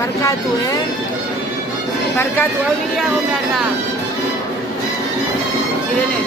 Barkatu, Barkatu, hau nire egon behar da. Irene.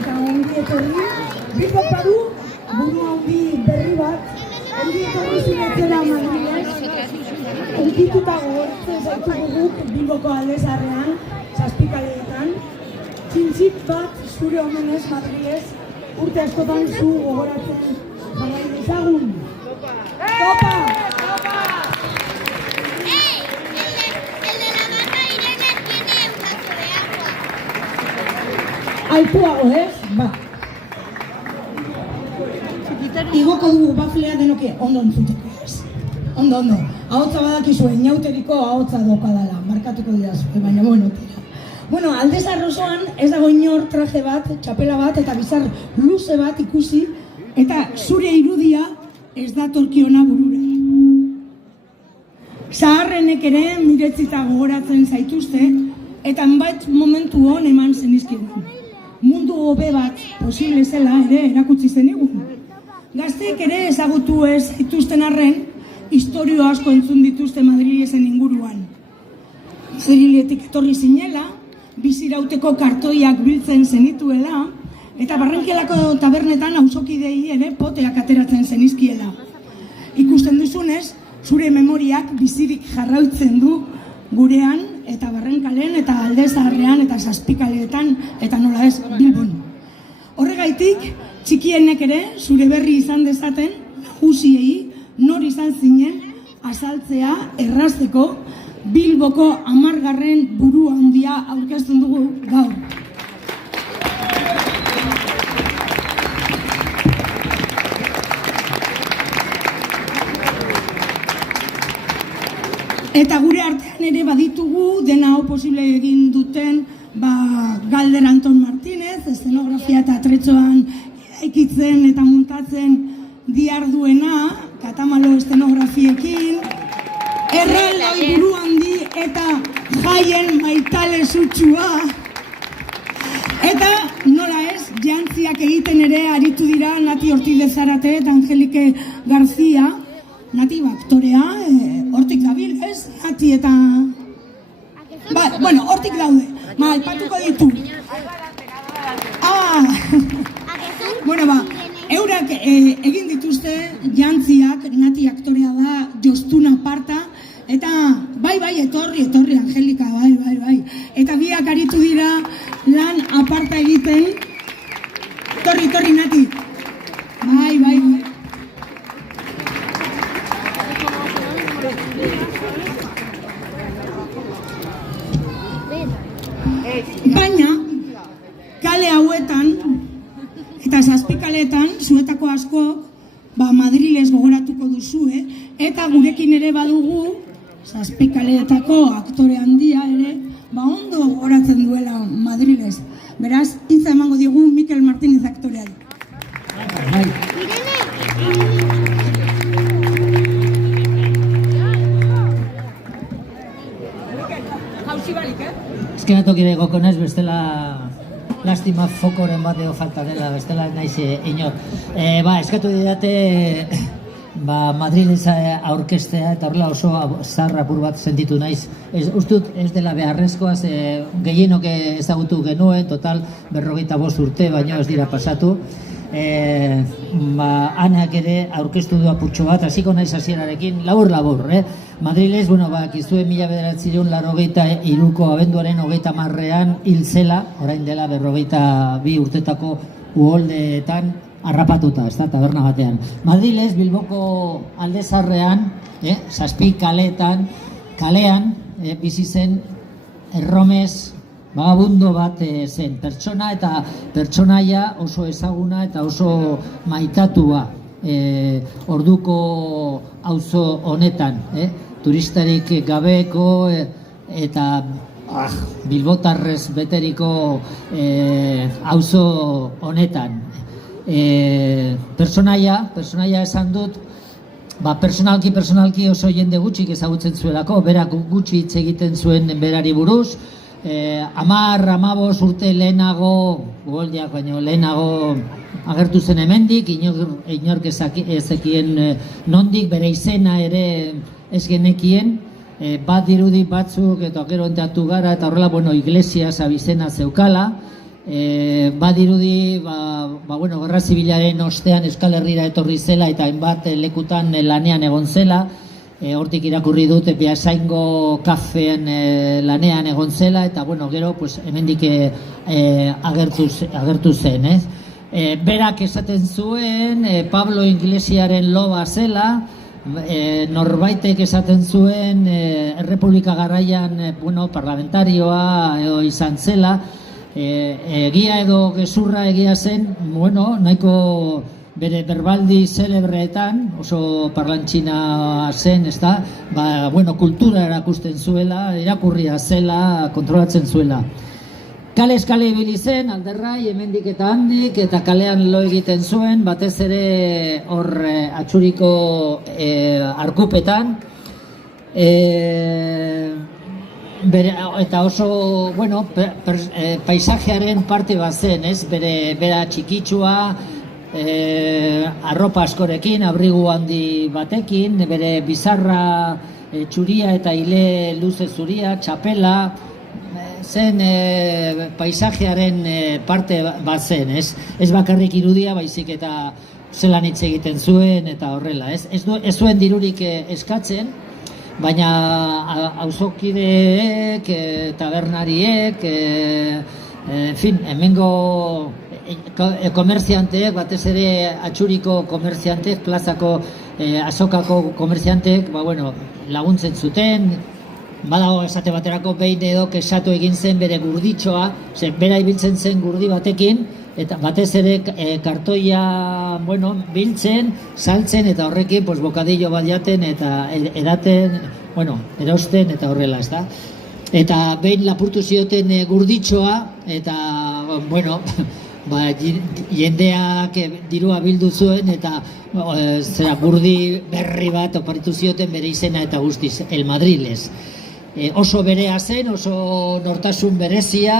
Eta ongi etorri, Bilbo Paru, buru handi berri bat, ongi etorri zuretzera Madrilez, ongituta gogortzen zaitu guk Bilboko aldezarrean, zazpikaleetan, txintxip bat zure omenez Madrilez, urte askotan zu gogoratzen jarrai dezagun. Topa! Altuago, Ba. Igoko dugu baflea denoke ondo entzuteko ez. Ondo. Ahotza badakizue, inauteriko ahotza dokadala, markatuko didazu, baina tira. Bueno, Aldezar osoan ez dago inor traje bat, txapela bat eta bizar luze bat ikusi, eta zure irudia ez da torkiona burura. Zaharrenek ere miretzita gogoratzen zaituzte, eta enbait momentu hon eman zenizkigun. Mundu hobe bat posible zela ere erakutsi zenigun. Gazteek ere ezagutu ez zaituzten arren, historio asko entzun dituzte Madrilesen inguruan. Zerilietik etorri zinela, bizirauteko kartoiak biltzen zenituela, eta Barrankielako tabernetan auzokidei ere poteak ateratzen zenizkiela. Ikusten duzunez, zure memoriak bizirik jarrautzen du gurean, eta Barrankalen, eta Aldezaharrean, eta Zazpikaleetan, eta nola ez, Bilbon. Horregaitik, txikienek ere, zure berri izan dezaten, nagusiei, nor izan zinen, azaltzea, errazteko, Bilboko 10. buru handia aurkezten dugu gaur. Eta gure artean ere baditugu, dena hau posible egin duten, Galder Anton Martínez, eszenografia eta atretxoan eraikitzen eta muntatzen diarduena, Katamalo eszenografiekin, Erraldoi buru handi eta Jaien maitale sutsua, eta nola ez, jantziak egiten ere aritu dira Nati Ortiz de Zarate eta Angelike Garzia, Nati aktorea, hortik dabil, ez? Nati eta... hortik daude, aipatuko ditu. Eurak egin dituzte jantziak, Nati aktorea da, Jostuna Parta, eta bai, etorri, Angelika, bai. Eta biak aritu dira lan aparta egiten. Torri, Nati. Bai. Baina, kale hauetan, eta Zazpikaleetan, zuetako asko, Madriles gogoratuko duzue, eta gurekin ere badugu, Zazpikaleetako aktore handia ere, ondo gogoratzen duela Madriles. Beraz, hitza emango diogu Mikel Martínez aktoreari. bai. Jauzi barik, Eskenatu kire goko naiz, bestela lastima fokoren bat edo falta dela, bestela naiz inor. Eskatu didate Madrilen aurkestea eta horrela oso zahar apur bat sentitu naiz. Ustut ez dela beharrezkoa, gehienok ezagutu genuen, total 45 urte, baino ez dira pasatu. Anak ere aurkeztu du apurtxo bat, hasiko naiz hasierarekin, labur. Madrilez, bakizuen 1983ko abenduaren 30ean hil zela, orain dela 42 urtetako uholdeetan harrapatuta, ez da, taberna batean. Madrilez, Bilboko alde zaharrean, 7 kalean, bizi zen erromes bagabundo bat zen, pertsona eta pertsonaia oso ezaguna eta oso maitatua orduko auzo honetan, turistarik gabeko eta bilbotarrez beteriko auzo honetan. Pertsonaia esan dut, personalki oso jende gutxik ezagutzen zuelako, berak gutxi hitz egiten zuen berari buruz, 10-15 urte lehenago, uholdeak baino lehenago agertu zen hemendik, inork ezekien nondik, bere izena ere ez genekien, bat dirudi batzuk eta gero enteatu gara eta horrela, Iglesias abizena zeukala, badirudi, Gerra Zibilaren ostean Euskal Herrira etorri zela eta hainbat lekutan lanean egon zela, hortik irakurri dut Beasaingo kafean lanean egon zela eta gero hemendik agertu zen, ez? Berak esaten zuen Pablo Iglesiaren loba zela, norbaitek esaten zuen Errepublika garaian parlamentarioa izan zela, egia edo gezurra egia zen, nahiko bere berbaldi zelebreetan, oso parlantxina zen, ez da, kultura erakusten zuela, irakurria zela, kontrolatzen zuela. Kalez kale ibili zen, alderrai, hemendik eta handik, eta kalean lo egiten zuen, batez ere hor atxuriko arkupetan, eta oso, paisajearen parte bat zen, ez? Bera txikitsua, arropa askorekin, abrigu handi batekin, bere bizarra txuria eta ile luze zuria, txapela, zen paisajearen parte bat zen, ez? Ez bakarrik irudia, baizik eta zelan hitz egiten zuen eta horrela, ez? Ez zuen dirurik eskatzen, baina auzokideek, tabernariek, hemengo komerzianteek, batez ere atxuriko komerzianteek, plazako azokako komerzianteek, laguntzen zuten, badago esate baterako behin edo kesatu egin zen bere gurditxoa, bera ibiltzen zen gurdi batekin, eta batez ere kartoia biltzen, saltzen eta horrekin bokadillo bat jaten eta edaten, erosten eta horrela, ez da. Eta behin lapurtu zioten gurditxoa eta, jendeak dirua bildu zuen eta gurdi berri bat oparitu zioten bere izena eta guztiz, El Madriles. Oso berea zen, oso nortasun berezia,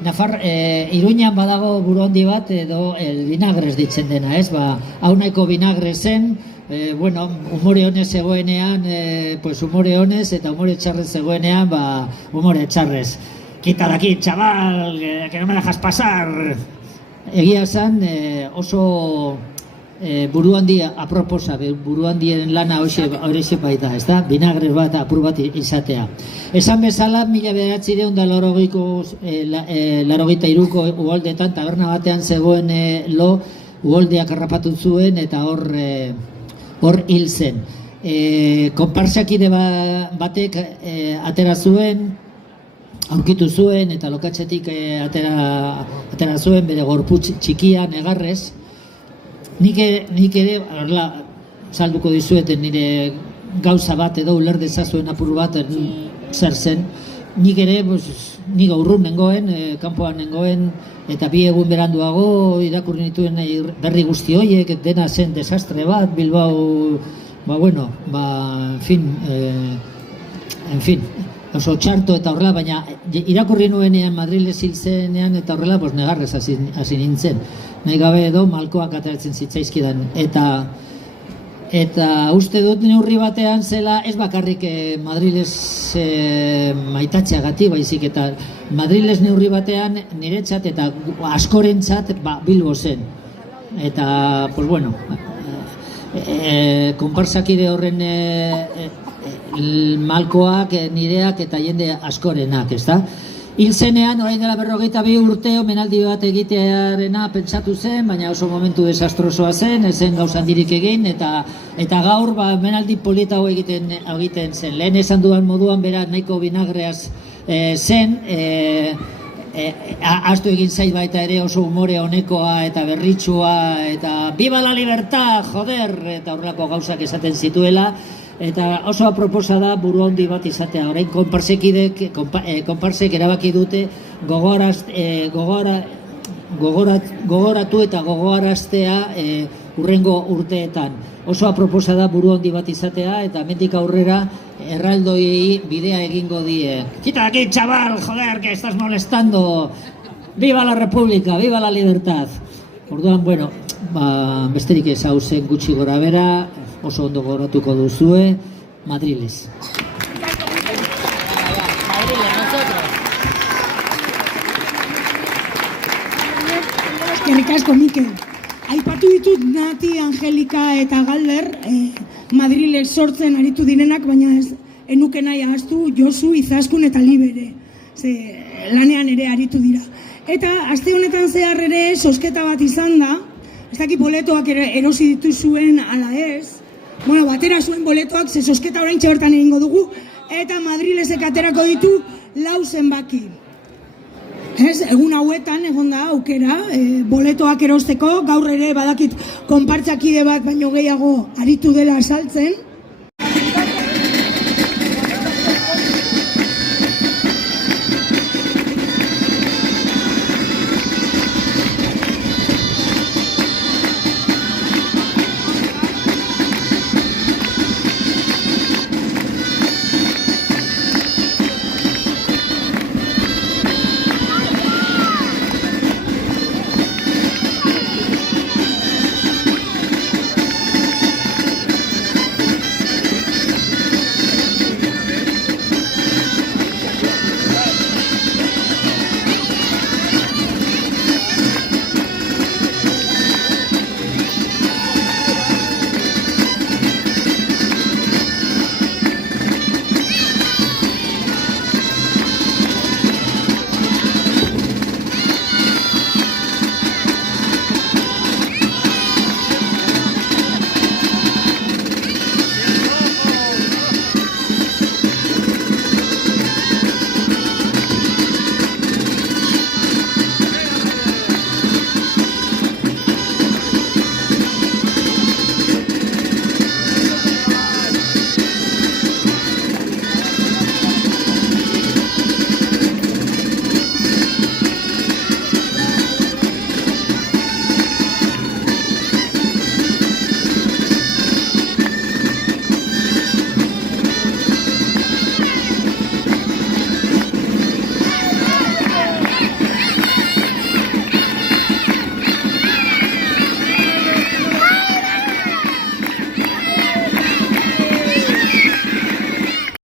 Iruñan badago buru handi bat edo el vinagres ditzen dena, ez? Hau nahiko vinagre zen, umore honez zegoenean, umore honez, eta umore txarrez zegoenean, umore txarrez. Kita daki, txabal, que no me dejas pasar. Egia esan, oso buru handi aproposa, buru handien lana horixe baita, ez da? Vinagre bat, apur bat izatea. Esan bezala, 1983ko uholdetan, taberna batean zegoen uholdeak harrapatu zuen eta hor hil zen. Konparsakide batek atera zuen, aurkitu zuen eta lokatzetik atera zuen bere gorputz txikia negarrez. Nik ere, salduko dizueten nire gauza bat edo uler dezazuen apur bat zer zen. nik ere, nik urrun nengoen, kanpoan nengoen, eta 2 egun beranduago irakurri nituen berri guzti horiek, dena zen desastre bat, Bilbao, en fin, oso txarto eta horrela, baina irakurri nuenean Madriles hil zenean eta horrela, negarrez hasi nintzen. Nahi gabe edo malkoak ateratzen zitzaizkidan. Eta uste dut neurri batean zela ez bakarrik Madriles maitatzeagatik, baizik eta Madriles neurri batean niretzat eta askorentzat Bilbo zen. Eta, konparsakide horren malkoak, nireak eta jende askorenak, ez da? Hil zenean, orain dela 42 urte, omenaldi bat egitearena pentsatu zen, baina oso momentu desastrosoa zen, ezen gauza handirik egin, eta gaur omenaldi polita hau egiten zen. Lehen esan dudan moduan, bera nahiko vinagreaz zen, ahaztu egin zait baita ere oso umore honekoa eta berritsua, eta viva la libertad, joder, eta horrelako gauzak esaten zituela, eta oso aproposa da buru handi bat izatea. Orain konparsek erabaki dute gogoratu eta gogoaraztea hurrengo urteetan. Oso aproposa da buru handi bat izatea, eta hemendik aurrera erraldoiei bidea egingo die. Quita aquí, chaval, joder, que estás molestando. Viva la República, viva la libertad. Orduan, besterik ez hau zen gutxi gora bera, oso ondo goratuko duzue, Madriles. Eskerrik asko, Mikel. Aipatu ditut Nati, Angelika eta Galder, Madriles sortzen aritu direnak, baina ez enuke nahi ahaztu Josu, Izaskun eta Libere. Lanean ere aritu dira. Eta aste honetan zehar ere sosketa bat izan da, ez dakit boletoak erosi dituzuen ala ez, batera zuen boletoak, ze sosketa orain txabertan egingo dugu, eta Madrilesek aterako ditu 4 zenbaki. Egun hauetan egon da aukera, boletoak erosteko, gaur ere badakit konpartzakide bat baino gehiago aritu dela saltzen,